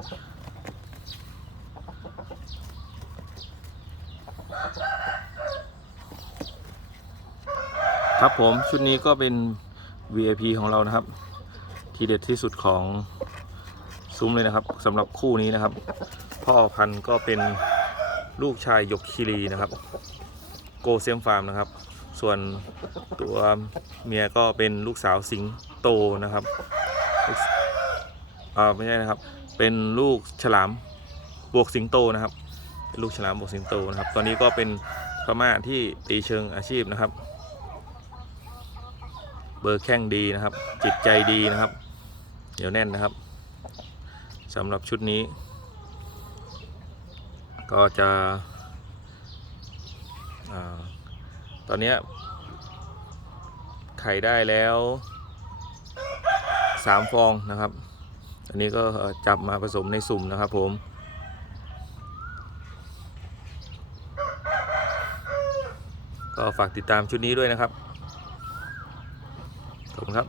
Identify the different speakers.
Speaker 1: ครับผมชุดนี้ก็เป็น VIP ของเรานะครับ ที่เด็ดที่สุดของซุ้มเลยนะครับสำหรับคู่นี้นะครับ พ่อพันธุ์ก็เป็นลูกชายยกคีรีนะครับโกเซียมฟาร์มนะครับ ส่วนตัวเมียก็เป็นลูกสาวสิงโตนะครับอ่าไม่ใช่นะครับ เป็นลูกฉลามบวกสิงโตนะครับเป็นลูกฉลามบวกสิงโตนะครับ ตอนนี้ก็เป็นพม่าที่ตีเชิงอาชีพนะครับ เบอร์แข้งดีนะครับ จิตใจดีนะครับเหนียวแน่นนะครับสำหรับชุดนี้ ก็จะอตอนนี้ไข่ได้แล้วสามฟองนะครับ อันนี้ก็จับมาผสมในสุ่มนะครับผมก็ฝากติดตามชุดนี้ด้วยนะครับ ขอบคุณครับ